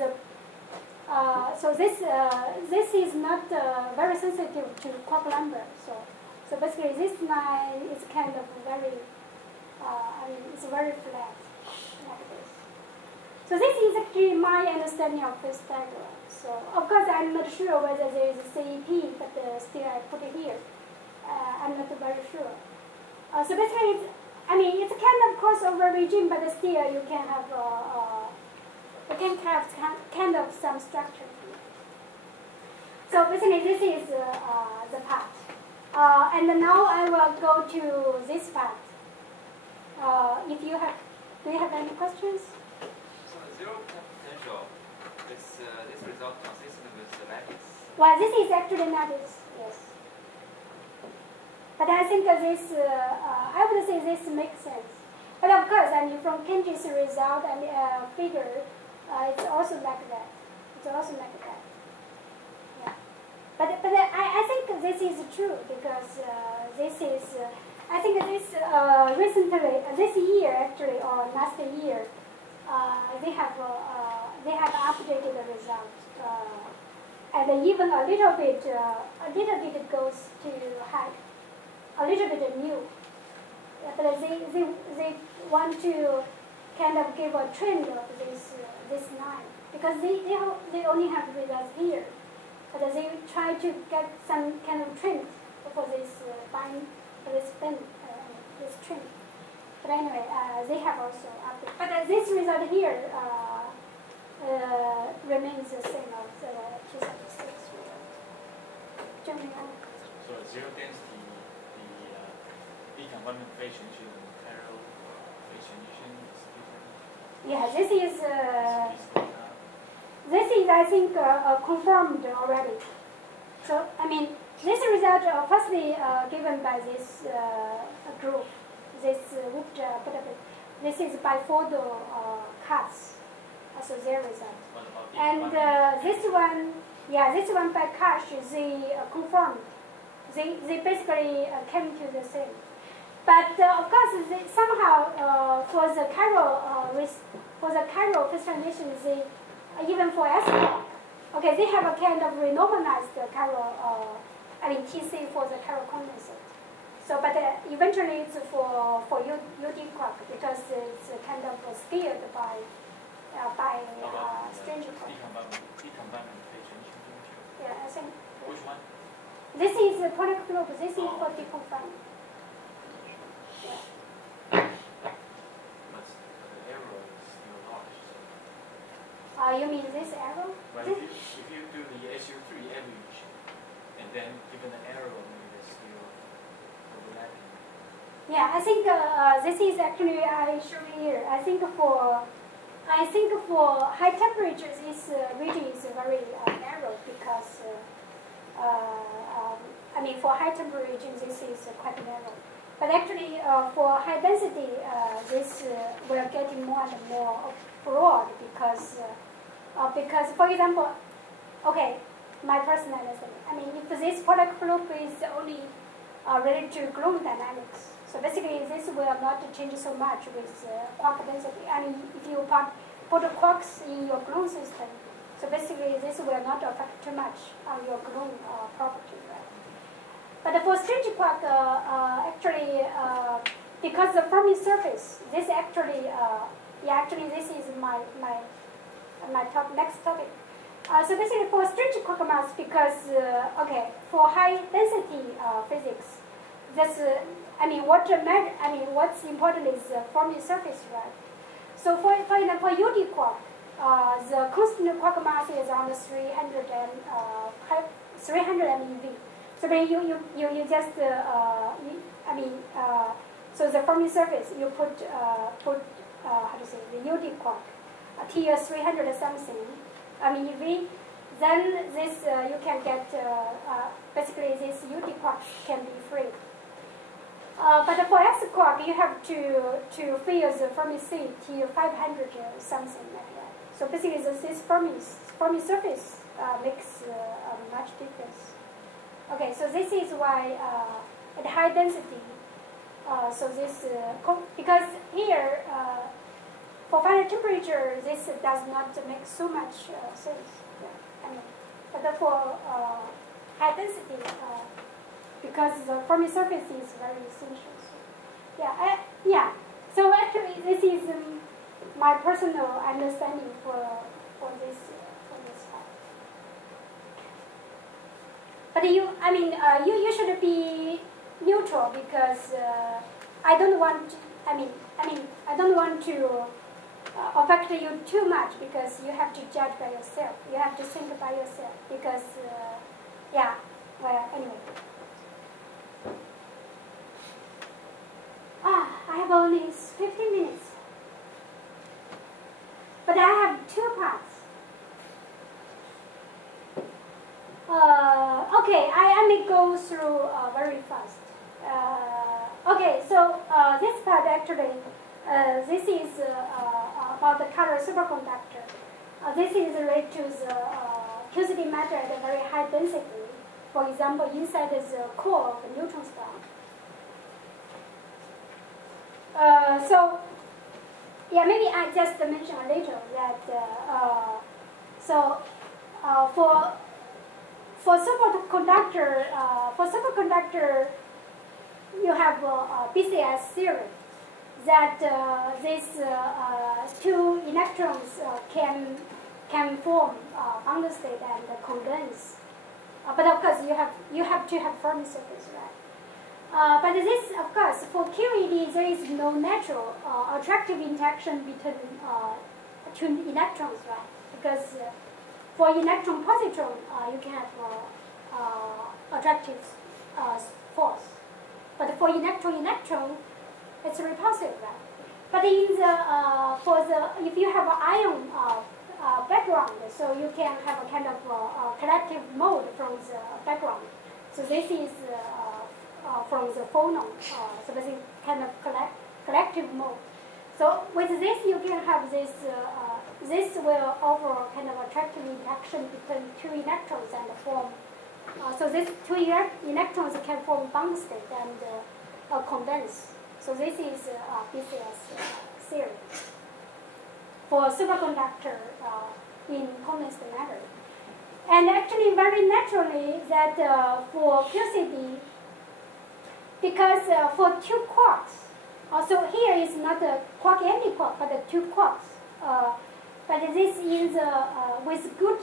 the so this is not very sensitive to quark number. So basically this line is kind of very I mean it's very flat like this. So this is actually my understanding of this diagram. So of course I'm not sure whether there is a CEP, but still I put it here. I'm not very sure. So basically, it's kind of crossover regime, but still you can have kind of some structure here. So basically, this is the part. And now I will go to this part. If you have, do you have any questions? So zero potential, this result consistent with the lattice. Well, this is actually lattice, yes. But I think this, I would say this makes sense. But of course, from Kenji's result and figure, it's also like that. It's also like that. Yeah. But I think this is true because this is, I think this recently, this year actually, or last year, they have updated the result. And even a little bit goes to high. A little bit new, but they want to kind of give a trend of this line because they only have results here, but they try to get some kind of trend for this this trend. But anyway, they have also updated. But this result here remains the same as the 276 result. Jumping on. So zero density. Confinement phase transition and parallel phase transition is different. Yeah, this is I think confirmed already. So this result firstly given by this group, this this is bifoldal cuts, so their result. And this one by Cash, they confirmed. They basically came to the same. But of course, somehow for the chiral phase transition, even for S quark, okay, they have a kind of renormalized chiral, TC for the chiral condensed. So, but eventually it's for UD quark because it's kind of steered by strange quark. Deconfinement phase transition. Yeah, I think. Which one? This is product group. This is for deconfinement. Yeah. But the error is still large. You mean this arrow? But if you do the SU3 average, and then given the error, maybe that's still overlapping. Yeah, I think this is actually I show here. I think for high temperatures, this region is very narrow because for high temperature regions, this is quite narrow. But actually, for high density, this we're getting more and more broad because, for example, okay, my personal understanding. If this product group is only related to gluon dynamics, so basically this will not change so much with quark density. If you put quarks in your gluon system, so basically this will not affect too much on your gluon property, right? But for strange quark, actually, because the Fermi surface, this actually, this is my next topic. So basically, for strange quark mass, because for high density physics, this what's important is Fermi surface, right? So for UD quark, the constant quark mass is around 300 MeV. So then you just so the Fermi surface you put the UD quark T 300 something MeV, then this you can get basically this UD quark can be free. But for S quark you have to fill the Fermi state T 500 something like that. So basically this Fermi surface makes much difference. Okay, so this is why at high density, so this because here for final temperature, this does not make so much sense. Yeah. I mean, but for high density, because the Fermi surface is very essential. So, yeah. So actually, this is my personal understanding for this part. But you should be neutral because I don't want. I don't want to affect you too much because you have to judge by yourself. You have to think by yourself because, yeah. Well, anyway. I have only 15 minutes. But I have 2 parts. Okay, I may go through very fast. Okay, so this part actually, this is about the color superconductor. This is related to the QCD matter at a very high density. For example, inside the core of the neutron star. So, yeah, maybe I just mention a little that for superconductor, you have BCS theory that these 2 electrons can form bound state and condense. But of course, you have to have Fermi surface, right? But this, of course, for QED, there is no natural attractive interaction between electrons, right? Because for electron positron, you can have attractive force. But for electron, it's repulsive, right? But in the if you have an ion background, so you can have a kind of collective mode from the background. So this is from the phonon, so this is kind of collective mode. So with this, you can have this. This will offer kind of attractive interaction between 2 electrons and form. So these 2 electrons can form bound state and condense. So this is BCS theory for superconductor in condensed matter. And actually, very naturally, that for QCD, because for 2 quarks, so here is not a quark antiquark, but the 2 quarks. But this is with good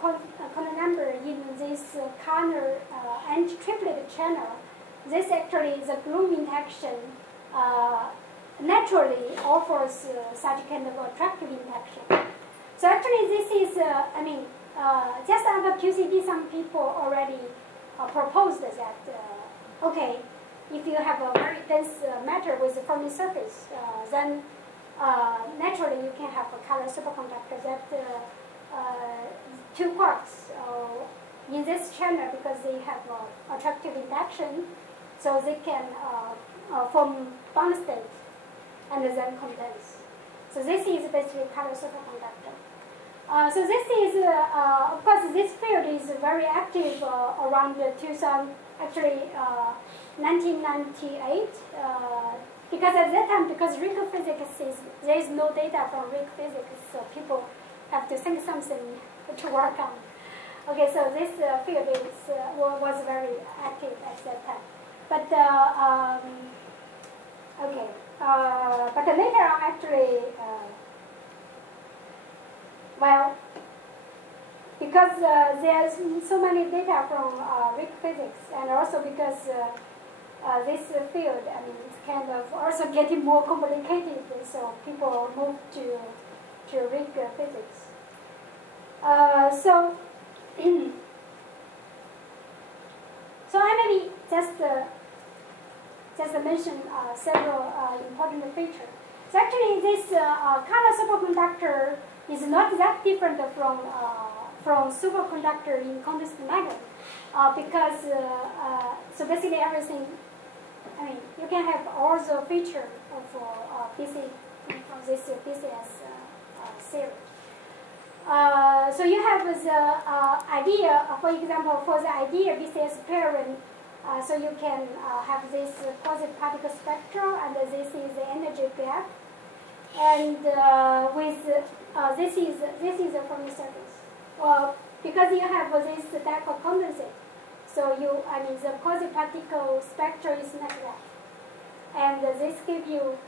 quantum number in this corner anti-triplet channel. This actually, the group interaction naturally offers such kind of attractive interaction. So actually, this is, just under QCD, some people already proposed that, okay, if you have a very dense matter with a Fermi surface, then naturally you can have a color superconductor that 2 quarks in this channel because they have attractive interaction, so they can form bound state and then condense. So this is basically color superconductor. So this is, of course, this field is very active around 1998. Because at that time, because Rico physics there is no data from Rico physics, so people have to think something to work on. Okay, so this field was very active at that time. But but later on, actually, because there's so many data from Rico physics, and also because this field, it's kind of also getting more complicated, so people move to Rick physics. So I maybe just mention several important features. So actually, this color superconductor is not that different from superconductor in condensed matter, because so basically everything. You can have all the features of this BCS series. So you have the idea, for example, for the idea BCS pairing, so you can have this positive particle spectrum, and this is the energy gap. And with this is a Fermi surface. Well, because you have this dipole condensate, so the quasi-particle spectrum is like that. And this gives you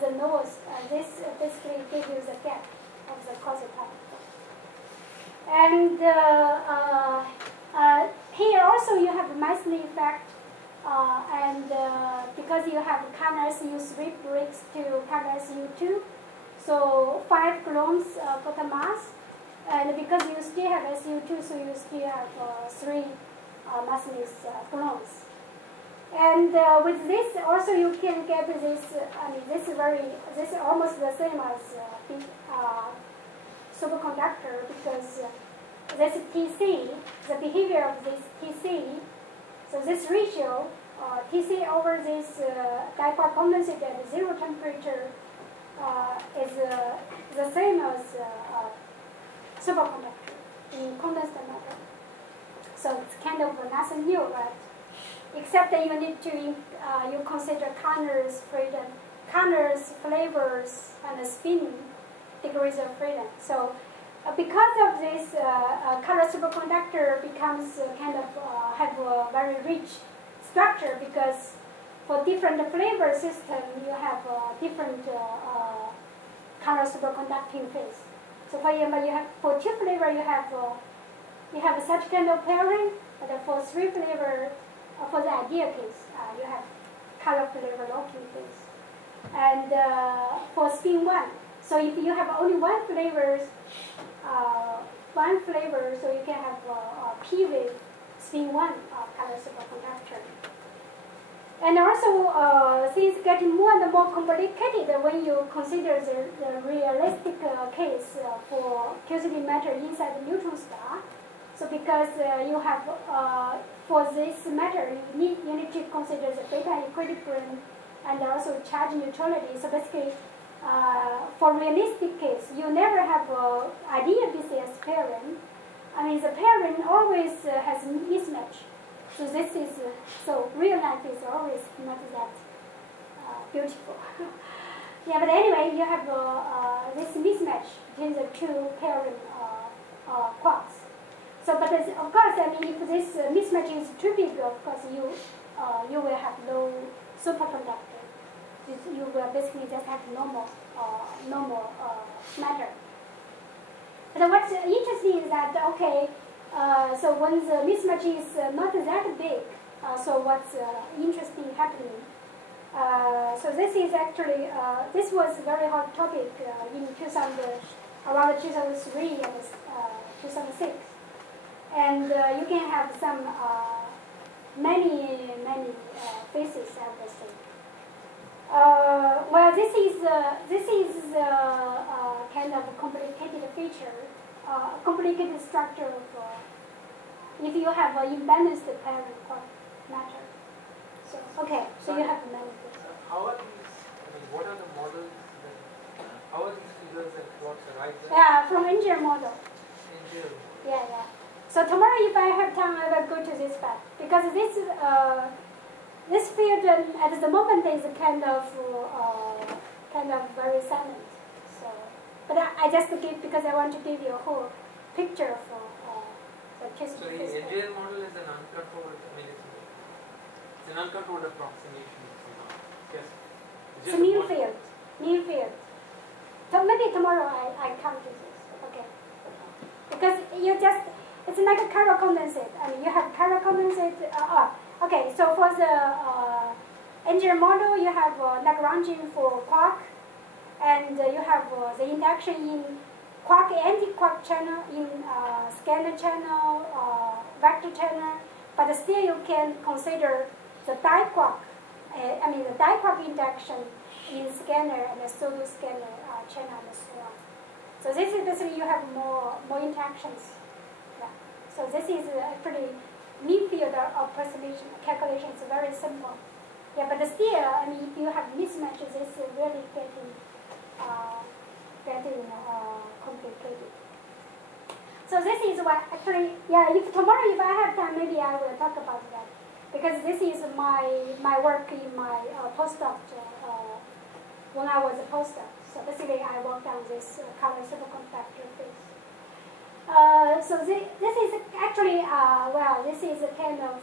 the nose. This basically gives you the gap of the quasi-particle. And here also you have Meissner effect. Because you have SU3 breaks to SU2, so 5 gluons per mass. And because you still have SU2, so you still have 3 massless gluons. And with this, also you can get this. This is almost the same as superconductor, because this TC, the behavior of this TC. So this ratio, TC over this dipole condensate at 0 temperature, is the same as superconductor in condensed matter. So it's kind of nothing new, right? Except that you need to you consider colors, freedom, colors, flavors, and spin degrees of freedom. So because of this, color superconductor becomes have a very rich structure, because for different flavor system you have different color superconducting phase. So for example, you have for 2 flavor you have such kind of pairing, but for 3 flavor, for the ideal case, you have color flavor locking phase. And for spin 1, so if you have only one flavor, so you can have P wave spin 1 color superconductor. And also, things getting more and more complicated when you consider the realistic case for QCD matter inside the neutron star. So because you have, for this matter, you need to consider the beta equilibrium and also charge neutrality. So basically, for realistic case, you never have ideal BCS pairing. The pairing always has mismatch. So this is, so real life is always not that beautiful. Yeah, but anyway, you have this mismatch between the 2 pairing quarks. So, but of course, if this mismatch is too big, of course, you will have no superconductor. You will basically just have normal matter. But what's interesting is that, okay, so when the mismatch is not that big, so what's interesting happening? So this is actually, this was a very hot topic in around 2003 and 2006. And you can have some, many phases, I would say. Well, this is kind of a complicated feature, complicated structure of if you have an imbalanced pairing quark matter. So okay, so you have to manage this. How are these? What are the models? How are these figures and plots arrived at? Yeah, from engineer model. Engineer. Yeah. So tomorrow, if I have time, I will go to this part, because this field at the moment is kind of very silent. So, but I just give, because I want to give you a whole picture of the QCD. So the engineer model is an uncontrolled. It's an uncontrolled approximation. Yes. It's a mean field. So maybe tomorrow I come to this. Okay. Because it's like a chiral condensate. You have chiral condensate. Okay, so for the engineer model, you have Lagrangian for quark, and you have the induction in quark anti-quark channel, in scalar channel, vector channel, but still you can consider the diquark, the diquark induction in scalar and the pseudo-scalar channel and so on. So this is basically you have more interactions. Yeah. So this is a pretty mean field approximation calculation is very simple. Yeah, but still, if you have mismatches, it's really getting complicated. So this is what actually, if tomorrow if I have time, maybe I will talk about that, because this is my work in my postdoc when I was a postdoc. So basically, I worked on this color superconductor phase. So this is actually, well, this is a kind of,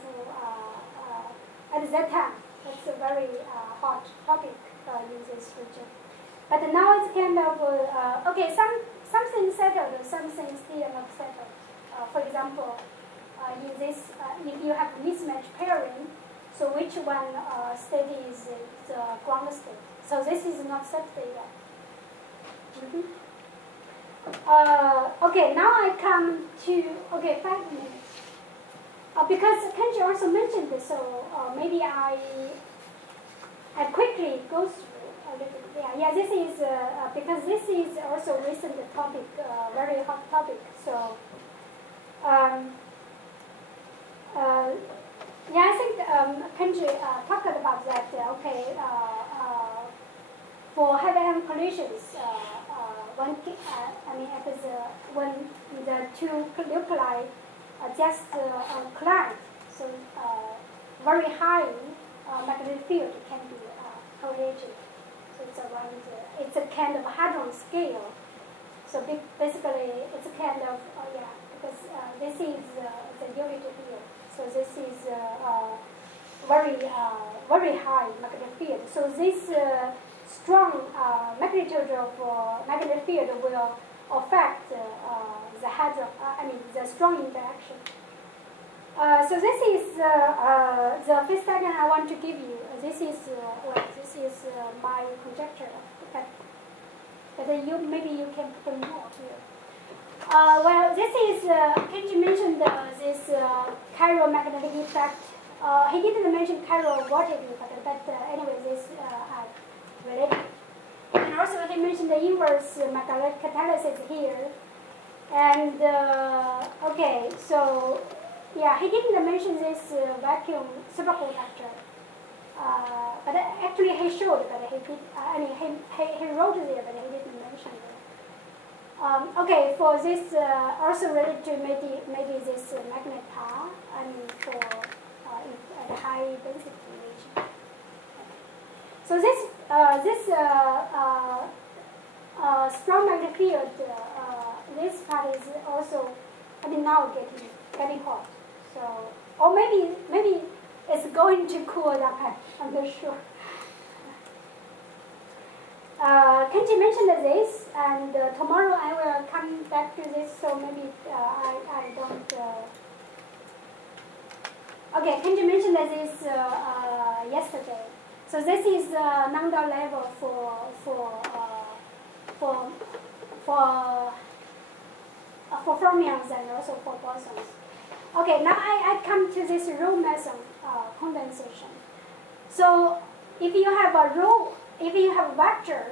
at that time, it's a very hot topic in this region. But now it's kind of, okay, something settled, something still not settled. For example, in this, if you have mismatch pairing, so which one state is the ground state? So this is not settled yet. Okay, now I come to, okay, 5 minutes. Because Kenji also mentioned this, so maybe I quickly go through a little bit. Yeah, this is, because this is also recent topic, very hot topic. So, yeah, I think Kenji talked about that, okay, for heavy-ion collisions, when the two nuclei just collide, so very high magnetic field can be created. So it's around, it's a kind of hadron scale. So basically, it's a kind of, yeah, because this is the unit field. So this is very high magnetic field. So this strong magnitude of magnetic field will affect the hadron, the strong interaction. So this is the phase diagram I want to give you. This is my conjecture, but maybe you can put more here. Well, this is Kenji mentioned this chiral magnetic effect. He didn't mention chiral voltage effect, but anyway, this I related. And also he mentioned the inverse magnetic catalysis here. And okay, so yeah, he didn't mention this vacuum superconductor. But actually he showed, but he did. He wrote there, but he didn't mention it. Okay, for this also related to maybe this magnet power. For at high density region. So this strong magnetic field. This part is also, now getting hot. So, or maybe it's going to cool down. I'm not sure. Kenji mentioned this, and tomorrow I will come back to this. So maybe I don't. Okay, Kenji mentioned this yesterday. So this is non-down level for fermions and also for bosons. Okay, now I come to this row meson condensation. So if you have a row, if you have a vector,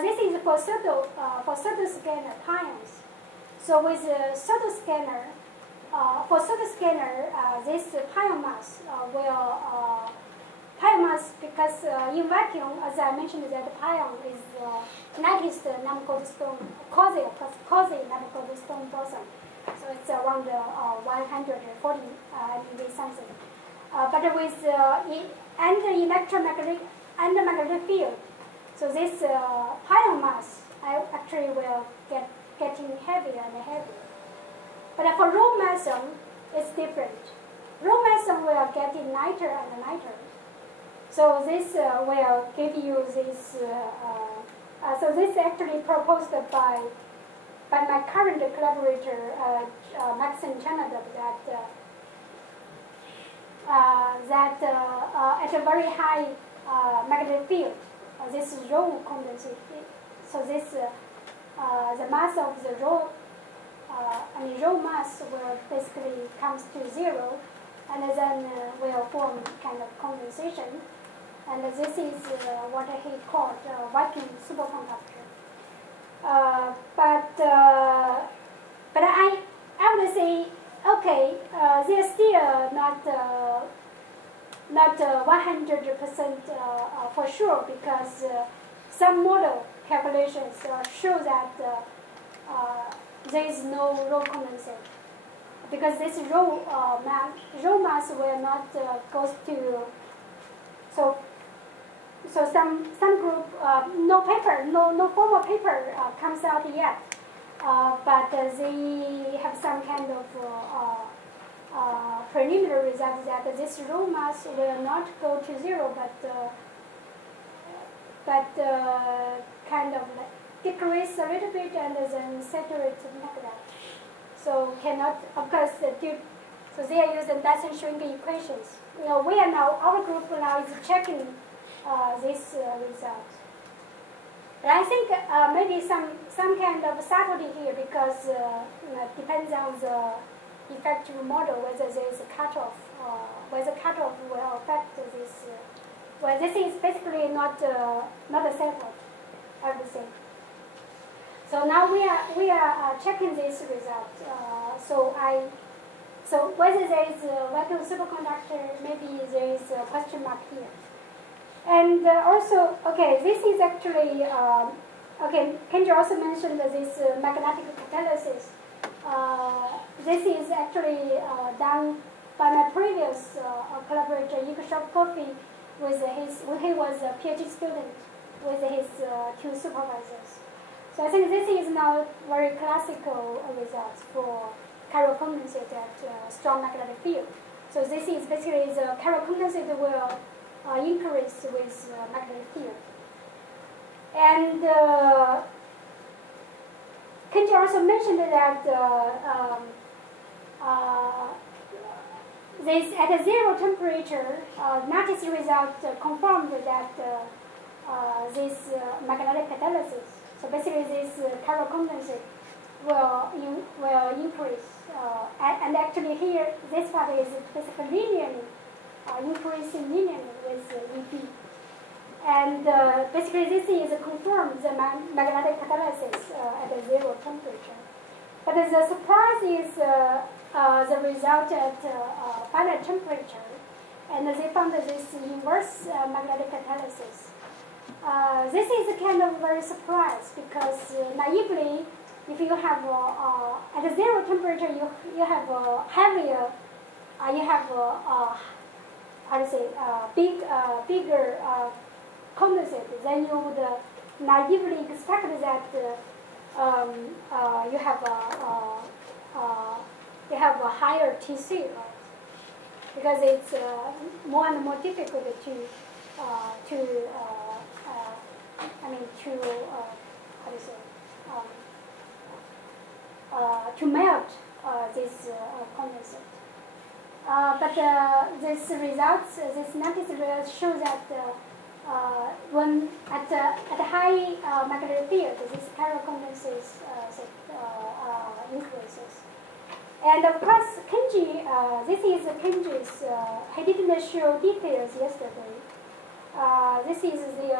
this is for pseudo scanner pions. So with a pseudo scanner, for pseudo scanner, this pion mass will pion mass, because in vacuum, as I mentioned, that the pion is nearest non-Goldstone quasi non-Goldstone boson. So it's around 140 MeV something. But with and magnetic field, so this pion mass actually will getting heavier and heavier. But for row meson, it's different. Row meson will get lighter and lighter. So this will give you this. So this actually proposed by my current collaborator, Maxim Chanadov, that at a very high magnetic field, this row condensate. So this the mass of the row, row mass will basically comes to 0, and then will form kind of condensation. And this is what he called vacuum superconductor. But I would say, okay, they're still not 100% for sure, because some model calculations show that there is no row condensate, because this row mass will not goes to. so some group, no paper, no formal paper comes out yet, but they have some kind of preliminary results that this row mass will not go to zero, but kind of like decrease a little bit and then saturate like that. So cannot, of course, so they are using Dyson shrinking equations. We are now, our group now is checking this result. But I think maybe some kind of subtlety here, because it depends on the effective model whether there is a cutoff, whether cutoff will affect this. Well, this is basically not a sample, everything. So now we are checking this result. So whether there is a vacuum superconductor, maybe there is a question mark here. And also, okay, this is actually, okay, Kendra also mentioned this magnetic catalysis. This is actually done by my previous collaborator, Igor Sharp-Kofi, when he was a PhD student with his two supervisors. So I think this is now very classical results for chiral condensate at strong magnetic field. So this is basically the chiral condensate will increase with magnetic field. And Kenji also mentioned that this at a zero temperature, Nattis result confirmed that this magnetic catalysis. So basically, this chiral condensate will increase, and actually here this part is basically linearly increasing linearly with EB. And basically, this is confirmed the magnetic catalysis at a zero temperature. But the surprise is the result at finite temperature, and they found this inverse magnetic catalysis. This is kind of very surprise, because naively, if you have at a zero temperature, you have a heavier, you have how to say bigger condensate, then you would naively expect that you have a higher TC, right? Because it's more and more difficult to melt this condensate. But this results, this Nattis results show that when at high magnetic field, this chiral condensate increases. And of course, Kenji, this is Kenji's, he didn't show details yesterday. This is the